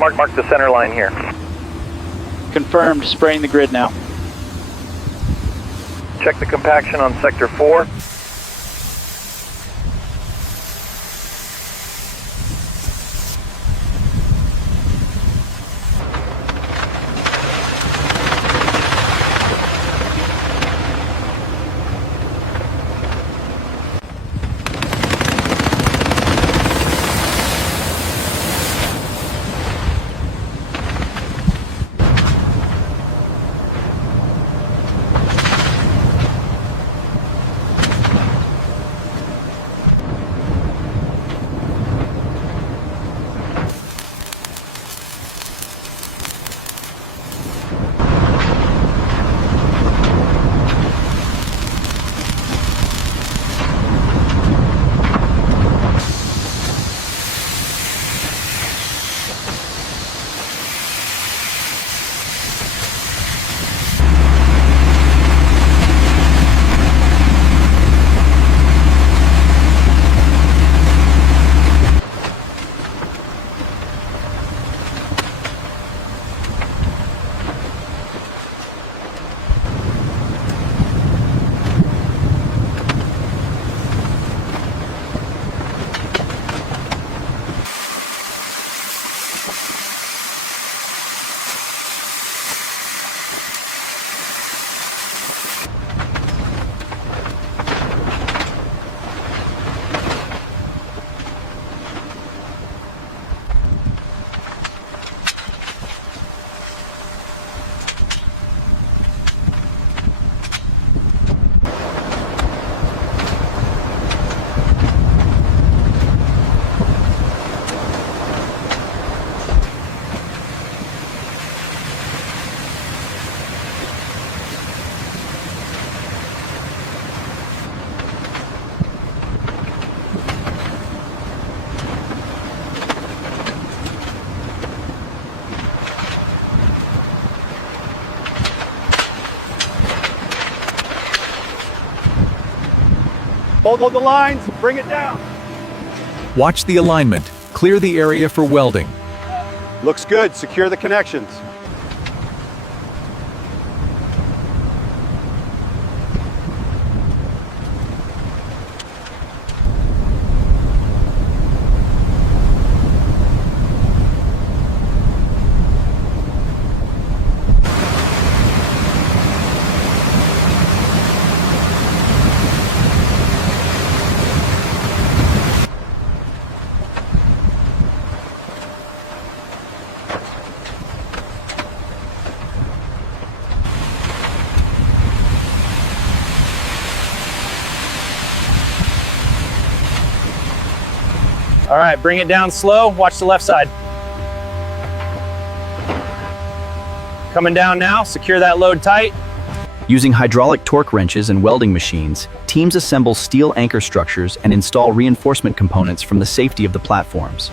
Mark the center line here. Confirmed, spraying the grid now. Check the compaction on sector 4. Hold the lines, bring it down. Watch the alignment. Clear the area for welding. Looks good, secure the connections. All right, bring it down slow. Watch the left side. Coming down now, secure that load tight. Using hydraulic torque wrenches and welding machines, teams assemble steel anchor structures and install reinforcement components from the safety of the platforms.